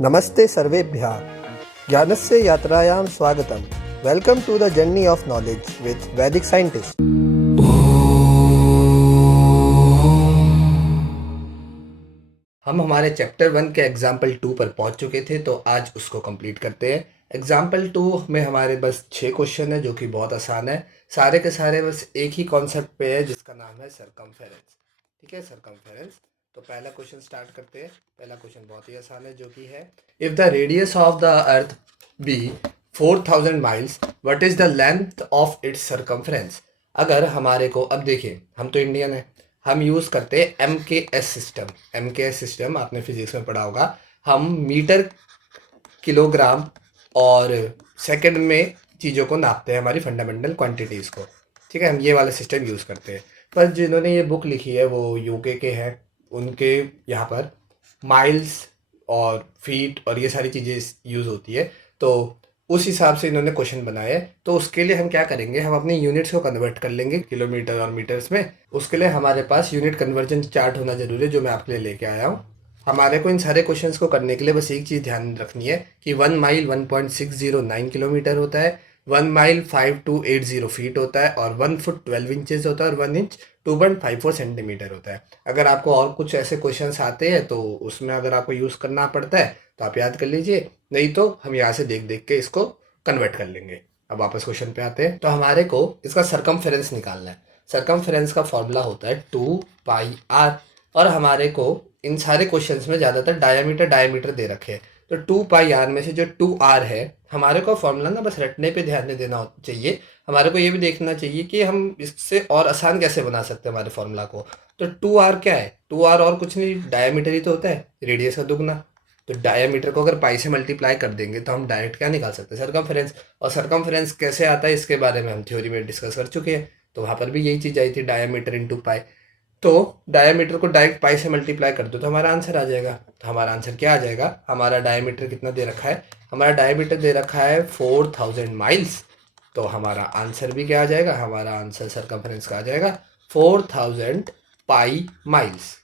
नमस्ते सर्वेभ्यः ज्ञानस्य यात्रायां स्वागतम। Welcome to the journey of knowledge with Vedic scientist. हम हमारे चैप्टर 1 के एग्जाम्पल 2 पर पहुंच चुके थे, तो आज उसको कंप्लीट करते हैं। एग्जाम्पल 2 में हमारे बस 6 क्वेश्चन है जो कि बहुत आसान है। सारे के सारे बस एक ही कॉन्सेप्ट पे है जिसका नाम है सरकमफेरेंस। ठीक है, सरकमफेरेंस। तो पहला क्वेश्चन स्टार्ट करते हैं। पहला क्वेश्चन बहुत ही आसान है जो कि है, if the radius of the earth be 4000 miles what is the length of its circumference. अगर हमारे को, अब देखिए हम तो इंडियन है, हम यूज़ करते हैं MKS सिस्टम। MKS सिस्टम आपने फिजिक्स में पढ़ा होगा। हम मीटर, किलोग्राम और सेकंड में चीज़ों को नापते हैं, हमारी फंडामेंटल क्वांटिटीज़ को। ठीक है, हम ये वाला सिस्टम यूज़ करते हैं। पर जिन्होंने ये बुक लिखी है वो यूके के हैं, उनके यहाँ पर माइल्स और फीट और ये सारी चीज़ें यूज़ होती है, तो उस हिसाब से इन्होंने क्वेश्चन बनाए हैं। तो उसके लिए हम क्या करेंगे, हम अपनी यूनिट्स को कन्वर्ट कर लेंगे किलोमीटर और मीटर्स में। उसके लिए हमारे पास यूनिट कन्वर्जन चार्ट होना जरूरी है, जो मैं आपके लिए लेके आया हूँ। हमारे को इन सारे क्वेश्चंस को करने के लिए बस एक चीज़ ध्यान रखनी है कि 1 माइल 1.609 किलोमीटर होता है, 1 माइल 5280 फीट होता है, और 1 फुट 12 इंचेस होता है, और 1 इंच 2.54 सेंटीमीटर होता है। अगर आपको और कुछ ऐसे क्वेश्चंस आते हैं तो उसमें अगर आपको यूज़ करना पड़ता है तो आप याद कर लीजिए, नहीं तो हम यहाँ से देख देख के इसको कन्वर्ट कर लेंगे। अब वापस क्वेश्चन पे आते हैं। तो हमारे को इसका सरकमफेरेंस निकालना है। सरकमफेरेंस का फॉर्मूला होता है 2πr, और हमारे को इन सारे क्वेश्चंस में ज़्यादातर डायमीटर दे रखे हैं। तो 2πr में से जो 2r है, हमारे को फॉर्मूला ना बस रटने पे ध्यान नहीं देना चाहिए, हमारे को ये भी देखना चाहिए कि हम इससे और आसान कैसे बना सकते हैं हमारे फॉर्मूला को। तो 2r क्या है, 2r और कुछ नहीं, डायमीटर ही तो होता है, रेडियस का दुगना। तो डायमीटर को अगर पाई से मल्टीप्लाई कर देंगे तो हम डायरेक्ट क्या निकाल सकते हैं, सरकमफेरेंस। और सरकमफेरेंस कैसे आता है इसके बारे में हम थ्योरी में डिस्कस कर चुके हैं, तो वहाँ पर भी यही चीज़ आई थी, डायमीटर इंटू पाई। तो डायमीटर को डायरेक्ट पाई से मल्टीप्लाई कर दो तो हमारा आंसर आ जाएगा। तो हमारा आंसर क्या आ जाएगा, हमारा डायमीटर कितना दे रखा है, हमारा डायमीटर दे रखा है 4000 माइल्स। तो हमारा आंसर भी क्या आ जाएगा, हमारा आंसर सरकमफेरेंस का आ जाएगा 4000 पाई माइल्स।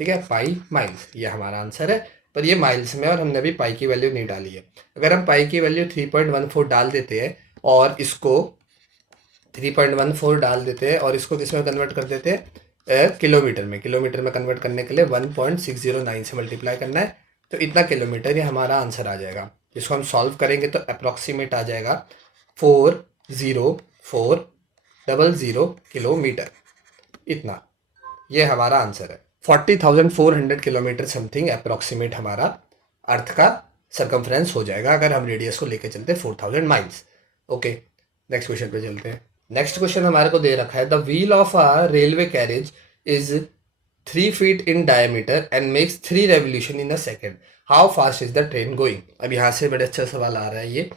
ठीक है, पाई माइल्स ये हमारा आंसर है। पर ये माइल्स में, और हमने अभी पाई की वैल्यू नहीं डाली है। अगर हम पाई की वैल्यू 3.14 डाल देते हैं और इसको 3.14 डाल देते हैं और इसको किस में कन्वर्ट कर देते हैं, किलोमीटर में। किलोमीटर में कन्वर्ट करने के लिए 1.609 से मल्टीप्लाई करना है, तो इतना किलोमीटर ये हमारा आंसर आ जाएगा। इसको हम सॉल्व करेंगे तो अप्रॉक्सीमेट आ जाएगा 40400 किलोमीटर, इतना ये हमारा आंसर है। 40,400 किलोमीटर समथिंग अप्रॉक्सीमेट हमारा अर्थ का सरकमफ्रेंस हो जाएगा अगर हम रेडियस को लेके चलते 4000 माइल्स। ओके, नेक्स्ट क्वेश्चन पे चलते हैं। नेक्स्ट क्वेश्चन हमारे को दे रखा है, the wheel of a railway carriage is 3 feet in diameter and makes 3 revolution in a second, how fast is the train going. अब यहाँ से बड़े अच्छा सवाल आ रहा है। ये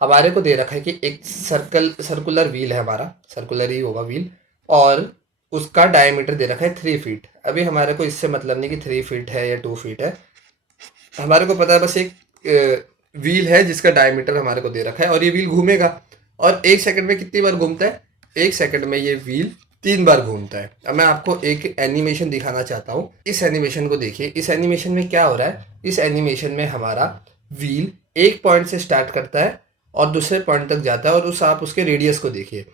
हमारे को दे रखा है कि एक सर्कुलर व्हील है, हमारा सर्कुलर ही होगा व्हील, और उसका डायमीटर दे रखा है 3 फीट। अभी हमारे को इससे मतलब नहीं कि 3 फीट है या 2 फीट है, हमारे को पता है बस एक व्हील है जिसका डायमीटर हमारे को दे रखा है, और ये व्हील घूमेगा। और 1 सेकंड में कितनी बार घूमता है, 1 सेकंड में ये व्हील 3 बार घूमता है। अब मैं आपको एक एनिमेशन दिखाना चाहता हूँ। इस एनिमेशन को देखिए। इस एनिमेशन में क्या हो रहा है, इस एनिमेशन में हमारा व्हील एक पॉइंट से स्टार्ट करता है और दूसरे पॉइंट तक जाता है, और आप उसके रेडियस को देखिए।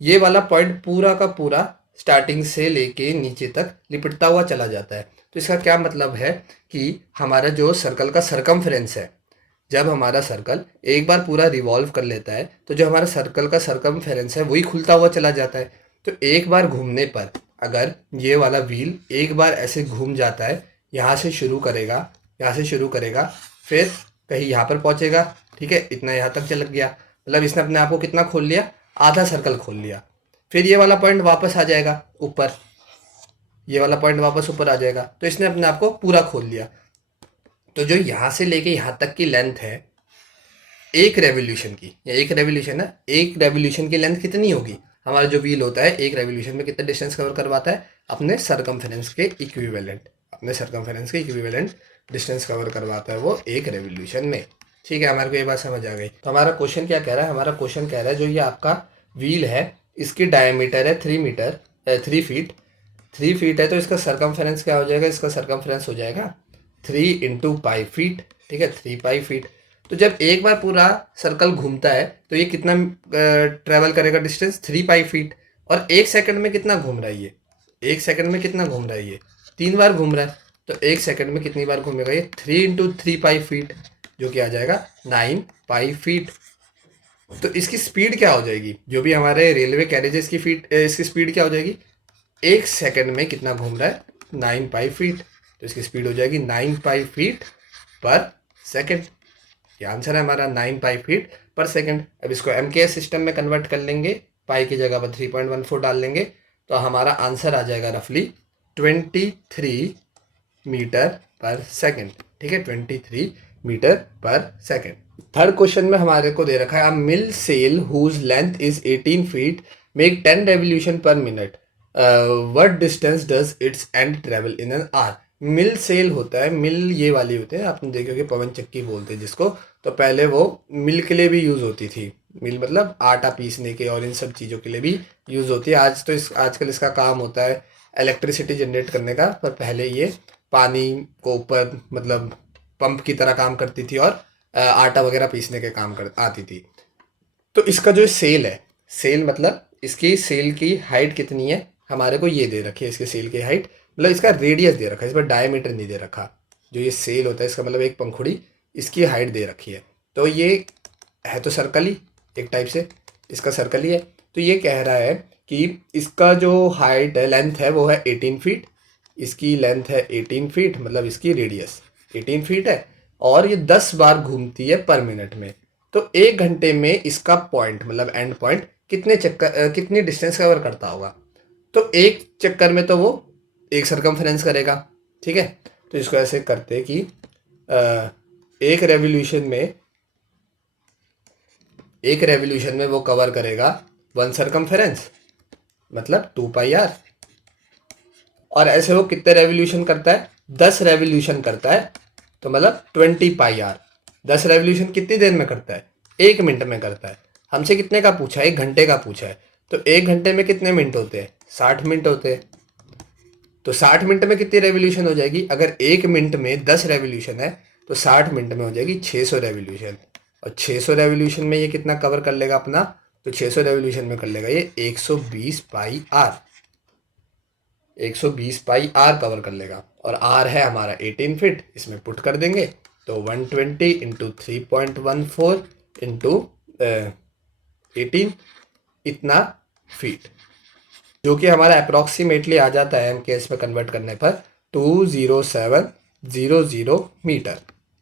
ये वाला पॉइंट पूरा का पूरा स्टार्टिंग से लेके नीचे तक लिपटता हुआ चला जाता है। तो इसका क्या मतलब है कि हमारा जो सर्कल का सरकमफ्रेंस है, जब हमारा सर्कल एक बार पूरा रिवॉल्व कर लेता है तो जो हमारा सर्कल का सरकमफेरेंस है वही खुलता हुआ चला जाता है। तो एक बार घूमने पर अगर ये वाला व्हील एक बार ऐसे घूम जाता है, यहाँ से शुरू करेगा, यहाँ से शुरू करेगा, फिर कहीं यहाँ पर पहुँचेगा। ठीक है, इतना यहाँ तक चल गया, मतलब इसने अपने आप को कितना खोल लिया, आधा सर्कल खोल लिया। फिर ये वाला पॉइंट वापस आ जाएगा ऊपर, ये वाला पॉइंट वापस ऊपर आ जाएगा, तो इसने अपने आप को पूरा खोल लिया। तो जो यहाँ से लेके यहाँ तक की लेंथ है एक रेवोल्यूशन की, या एक रेवोल्यूशन है, एक रेवोल्यूशन की लेंथ कितनी होगी, हमारा जो व्हील होता है एक रेवोल्यूशन में कितना डिस्टेंस कवर करवाता है, अपने सरकमफेरेंस के इक्विवेलेंट, अपने सरकमफेरेंस के इक्विवेलेंट डिस्टेंस कवर करवाता है वो एक रेवोल्यूशन में। ठीक है, हमारे को ये बात समझ आ गई। तो हमारा क्वेश्चन क्या कह रहा है, हमारा क्वेश्चन कह रहा है जो ये आपका व्हील है इसकी डायमीटर है 3 फीट, 3 फीट है, तो इसका सरकमफेरेंस क्या हो जाएगा, इसका सरकमफेरेंस हो जाएगा 3 × पाई फीट। ठीक है, 3 पाई फीट। तो जब एक बार पूरा सर्कल घूमता है तो ये कितना ट्रेवल करेगा डिस्टेंस, 3 पाई फीट। और 1 सेकंड में कितना घूम रहा है ये, 1 सेकंड में कितना घूम रहा है ये, 3 बार घूम रहा है। तो 1 सेकंड में कितनी बार घूमेगा ये, 3 × 3 पाई फीट, जो कि आ जाएगा 9 पाई फीट। तो इसकी स्पीड क्या हो जाएगी, जो भी हमारे रेलवे कैरेजेस की इसकी स्पीड क्या हो जाएगी, 1 सेकंड में कितना घूम रहा है, 9 पाई फीट। तो इसकी स्पीड हो जाएगी 9 पाई फीट पर सेकंड। ये आंसर है हमारा, 9 पाई फीट पर सेकंड। अब इसको एमकेएस सिस्टम में कन्वर्ट कर लेंगे, पाई की जगह पर 3.14 डाल लेंगे, तो हमारा आंसर आ जाएगा रफली 23 मीटर पर सेकंड। ठीक है, 23 मीटर पर सेकंड। थर्ड क्वेश्चन में हमारे को दे रखा है, a mill sail whose length is 18 feet make 10 revolution per minute, what distance does its end travel in an hour. Mill sail होता है, मिल ये वाली होते हैं, आपने देखोगे पवन चक्की बोलते हैं जिसको। तो पहले वो मिल के लिए भी यूज़ होती थी, मिल मतलब आटा पीसने के और इन सब चीज़ों के लिए भी यूज़ होती है। आजकल इसका काम होता है इलेक्ट्रिसिटी जनरेट करने का, पर पहले ये पानी को ऊपर मतलब पंप की तरह काम करती थी और आटा वगैरह पीसने के काम कर आती थी। तो इसका जो सेल है, सेल मतलब इसकी सेल की हाइट कितनी है, हमारे को ये दे रखी है इसके सेल की हाइट, मतलब इसका रेडियस दे रखा है, इस पर डायमीटर नहीं दे रखा। जो ये सेल होता है इसका मतलब एक पंखुड़ी, इसकी हाइट दे रखी है। तो ये है तो सर्कल ही एक टाइप से, इसका सर्कल ही है। तो ये कह रहा है कि इसका जो हाइट है, लेंथ है, वो है 18 फीट। इसकी लेंथ है 18 फीट, मतलब इसकी रेडियस 18 फीट है, और ये 10 बार घूमती है पर मिनट में। तो 1 घंटे में इसका पॉइंट मतलब एंड पॉइंट कितनी डिस्टेंस कवर करता होगा। तो एक चक्कर में तो वो एक सरकमफ्रेंस करेगा, ठीक है। तो इसको ऐसे करते हैं कि एक रेवोल्यूशन में वो कवर करेगा 1 सरकमफ्रेंस, मतलब 2 पाई आर। और ऐसे वो कितने रेवोल्यूशन करता है, 10 रेवोल्यूशन करता है, तो मतलब 20 पाई आर। 10 रेवोल्यूशन कितनी देर में करता है, 1 मिनट में करता है। हमसे कितने का पूछा है, 1 घंटे का पूछा है। तो 1 घंटे में कितने मिनट होते हैं, 60 मिनट होते हैं। तो 60 मिनट में कितनी रेवोल्यूशन हो जाएगी, अगर 1 मिनट में 10 रेवोल्यूशन है तो 60 मिनट में हो जाएगी 600 रेवोल्यूशन। और 600 रेवोल्यूशन में ये कितना कवर कर लेगा अपना, तो 600 रेवोल्यूशन में कर लेगा ये 120 पाई आर, 120 पाई आर कवर कर लेगा। और आर है हमारा 18 फीट, इसमें पुट कर देंगे तो 120 इंटू 3.14 इंटू 18, इतना फीट, जो कि हमारा अप्रॉक्सीमेटली आ जाता है एमकेएस में कन्वर्ट करने पर 20700 मीटर।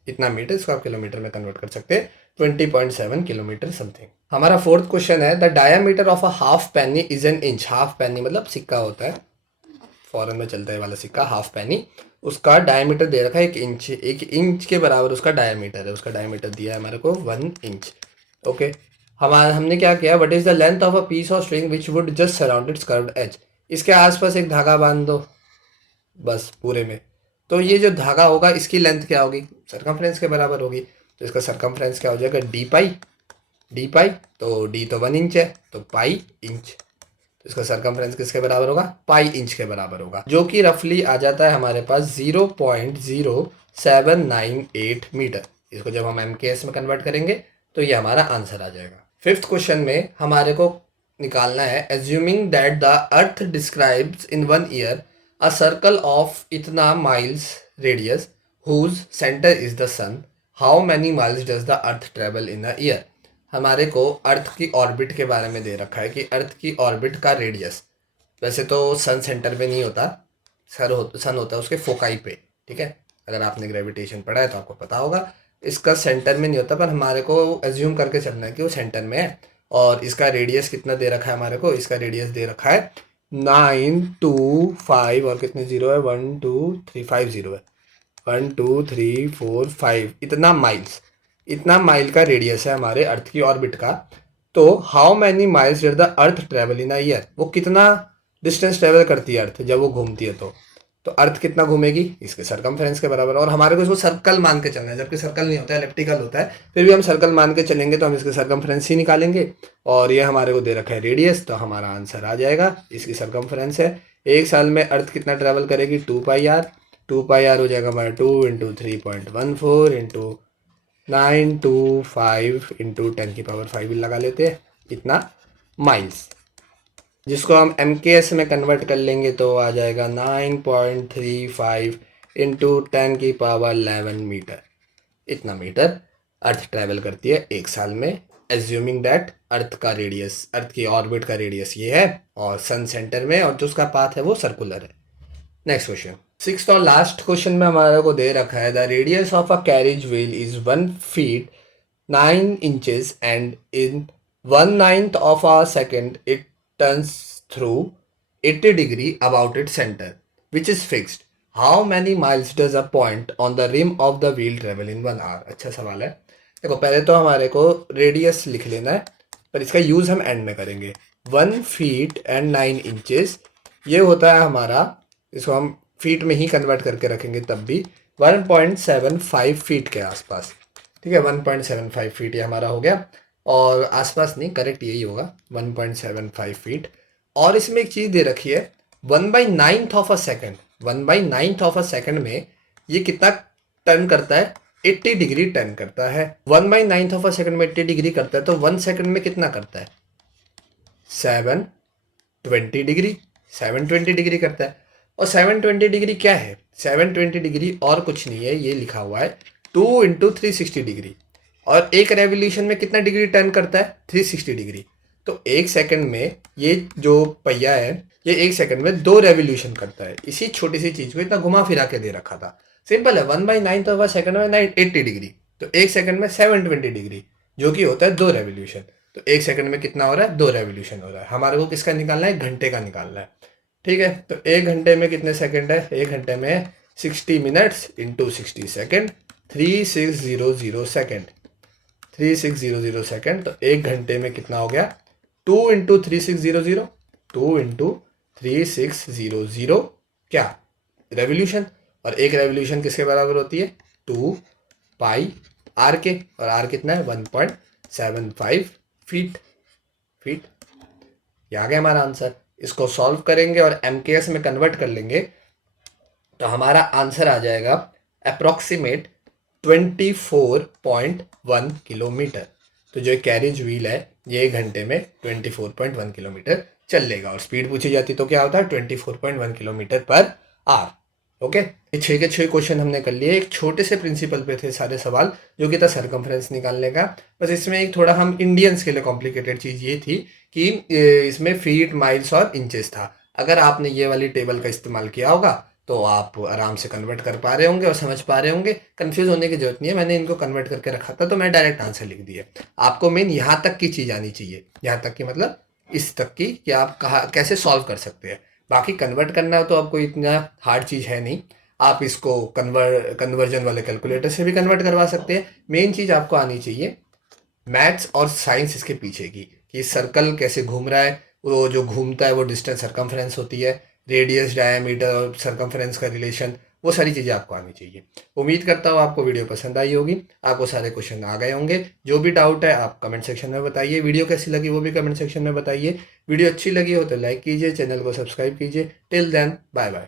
इतना मीटर, इसको आप किलोमीटर में कन्वर्ट कर सकते हैं, 20.7 किलोमीटर समथिंग। हमारा फोर्थ क्वेश्चन है, the diameter of a half penny is an inch. Half penny मतलब सिक्का होता है, फॉरेन में चलता है वाला सिक्का, हाफ पेनी। उसका डायमीटर दे रखा है 1 इंच, 1 इंच के बराबर उसका डायमीटर है। उसका डायमीटर दिया है हमारे को 1 इंच। ओके, हमने क्या किया, what is the length of a piece of string which would just surround its curved edge. इसके आसपास एक धागा बांध दो बस पूरे में, तो ये जो धागा होगा इसकी लेंथ क्या होगी, सरकमफ्रेंस के बराबर होगी। तो इसका सरकमफ्रेंस क्या हो जाएगा, डी पाई, तो डी तो 1 इंच है, तो पाई इंच। तो इसका सरकमफ्रेंस किसके बराबर होगा, पाई इंच के बराबर होगा, जो कि रफली आ जाता है हमारे पास 0.0798 मीटर। इसको जब हम एमकेएस में कन्वर्ट करेंगे तो ये हमारा आंसर आ जाएगा। फिफ्थ क्वेश्चन में हमारे को निकालना है, assuming that the earth describes in 1 year a circle of इतना miles radius whose centre is the sun, how many miles does the earth travel in a year. हमारे को अर्थ की ऑर्बिट के बारे में दे रखा है कि अर्थ की ऑर्बिट का रेडियस, वैसे तो सन सेंटर पे नहीं होता, सन होता है उसके फोकाई पे, ठीक है। अगर आपने ग्रेविटेशन पढ़ा है तो आपको पता होगा, इसका सेंटर में नहीं होता, पर हमारे को एज्यूम करके चलना है कि वो सेंटर में है। और इसका रेडियस कितना दे रखा है हमारे को, इसका रेडियस दे रखा है 925 और कितने जीरो है, 1 2 3 5 जीरो है, 1 2 3 4 5, इतना माइल का रेडियस है हमारे अर्थ की ऑर्बिट का। तो how many miles did the earth travel in a year, वो कितना डिस्टेंस ट्रेवल करती है अर्थ जब वो घूमती है। तो अर्थ कितना घूमेगी, इसके सरकमफ्रेंस के बराबर। और हमारे को इसको सर्कल मान के चलना है, जबकि सर्कल नहीं होता है, एलिप्टिकल होता है, फिर भी हम सर्कल मान के चलेंगे तो हम इसके सरकमफ्रेंस ही निकालेंगे। और ये हमारे को दे रखा है रेडियस, तो हमारा आंसर आ जाएगा, इसकी सरकमफ्रेंस है। 1 साल में अर्थ कितना ट्रेवल करेगी, 2 पाई आर। 2 पाई आर हो जाएगा हमारा 2 इंटू 3.14 इंटू 925 इंटू 10⁵ लगा लेते हैं, इतना माइल्स, जिसको हम MKS में कन्वर्ट कर लेंगे तो आ जाएगा 9.35 इंटू 10⁻11 मीटर। इतना मीटर अर्थ ट्रैवल करती है एक साल में, एज्यूमिंग दैट अर्थ का रेडियस, अर्थ की ऑर्बिट का रेडियस ये है और सन सेंटर में, और जो उसका पाथ है वो सर्कुलर है। नेक्स्ट क्वेश्चन, सिक्स्थ और लास्ट क्वेश्चन में हमारे को दे रखा है the radius of a carriage wheel is 1 feet 9 inches and in 1/9 of a second it turns through 80 degree about its center which is fixed. How many miles does a point on the rim of the wheel travel in 1 hour? अच्छा सवाल है। देखो पहले तो हमारे को radius लिख लेना है, पर इसका यूज़ हम एंड में करेंगे। 1 फीट एंड 9 इंचेस ये होता है हमारा, इसको हम फीट में ही कन्वर्ट करके रखेंगे तब भी 1.75 फीट के आसपास। ठीक है, 1.75 फीट ये हमारा हो गया, और आसपास नहीं, करेक्ट यही होगा 1.75 फीट। और इसमें एक चीज़ दे रखी है 1/9 of a second, 1/9 of a second में ये कितना टर्न करता है, 80 डिग्री टर्न करता है। 1/9 ऑफ अ सेकेंड में 80 डिग्री करता है तो 1 सेकेंड में कितना करता है, 720 डिग्री, 720 डिग्री करता है। और 720 डिग्री क्या है, 720 डिग्री और कुछ नहीं है, ये लिखा हुआ है 2 इंटू 360 डिग्री। और एक रेवोल्यूशन में कितना डिग्री टर्न करता है, 360 डिग्री। तो एक सेकंड में ये जो पहिया है ये एक सेकंड में 2 रेवोल्यूशन करता है। इसी छोटी सी चीज़ को इतना घुमा फिरा के दे रखा था। सिंपल है, 1/9 ऑफ अ सेकंड में 80 डिग्री, तो एक सेकंड में 720 डिग्री, जो कि होता है 2 रेवोल्यूशन। तो एक सेकंड में कितना हो रहा है, 2 रेवोल्यूशन हो रहा है। हमारे को किसका निकालना है, घंटे का निकालना है। ठीक है, तो एक घंटे में कितने सेकंड है, एक घंटे में 60 minutes into 60 second, 3600 second, 3600 second. तो एक घंटे में कितना हो गया, 2 इंटू 3600, 2 इंटू 3600 क्या, रेवोल्यूशन। और एक रेवोल्यूशन किसके बराबर होती है, 2 पाई आर के, और आर कितना है 1.75 फीट। ये आ गया हमारा आंसर। इसको सॉल्व करेंगे और MKS में कन्वर्ट कर लेंगे तो हमारा आंसर आ जाएगा अप्रॉक्सीमेट 24.1 किलोमीटर। तो जो कैरिज व्हील है ये एक घंटे में 24.1 किलोमीटर चल लेगा, और स्पीड पूछी जाती तो क्या होता है, 24.1 किलोमीटर पर आवर। ओके, ये 6 के 6 क्वेश्चन हमने कर लिए। एक छोटे से प्रिंसिपल पे थे सारे सवाल, जो कि था सरकमफ्रेंस निकालने का। बस इसमें एक थोड़ा हम इंडियंस के लिए कॉम्प्लिकेटेड चीज़ ये थी कि इसमें फीट, माइल्स और इंचेस था। अगर आपने ये वाली टेबल का इस्तेमाल किया होगा तो आप आराम से कन्वर्ट कर पा रहे होंगे और समझ पा रहे होंगे। कंफ्यूज होने की जरूरत नहीं है, मैंने इनको कन्वर्ट करके रखा था तो मैं डायरेक्ट आंसर लिख दिए। आपको मेन यहाँ तक की चीज़ आनी चाहिए, यहाँ तक की मतलब इस तक की कि आप कैसे सॉल्व कर सकते हैं। बाकी कन्वर्ट करना तो आपको इतना हार्ड चीज़ है नहीं, आप इसको कन्वर्जन वाले कैलकुलेटर से भी कन्वर्ट करवा सकते हैं। मेन चीज़ आपको आनी चाहिए मैथ्स और साइंस इसके पीछे की, कि सर्कल कैसे घूम रहा है, वो जो घूमता है वो डिस्टेंस सरकमफ्रेंस होती है, रेडियस, डायमीटर और सरकमफ्रेंस का रिलेशन, वो सारी चीज़ें आपको आनी चाहिए। उम्मीद करता हूँ आपको वीडियो पसंद आई होगी, आपको सारे क्वेश्चन आ गए होंगे। जो भी डाउट है आप कमेंट सेक्शन में बताइए, वीडियो कैसी लगी वो भी कमेंट सेक्शन में बताइए। वीडियो अच्छी लगी हो तो लाइक कीजिए, चैनल को सब्सक्राइब कीजिए। Till then bye bye.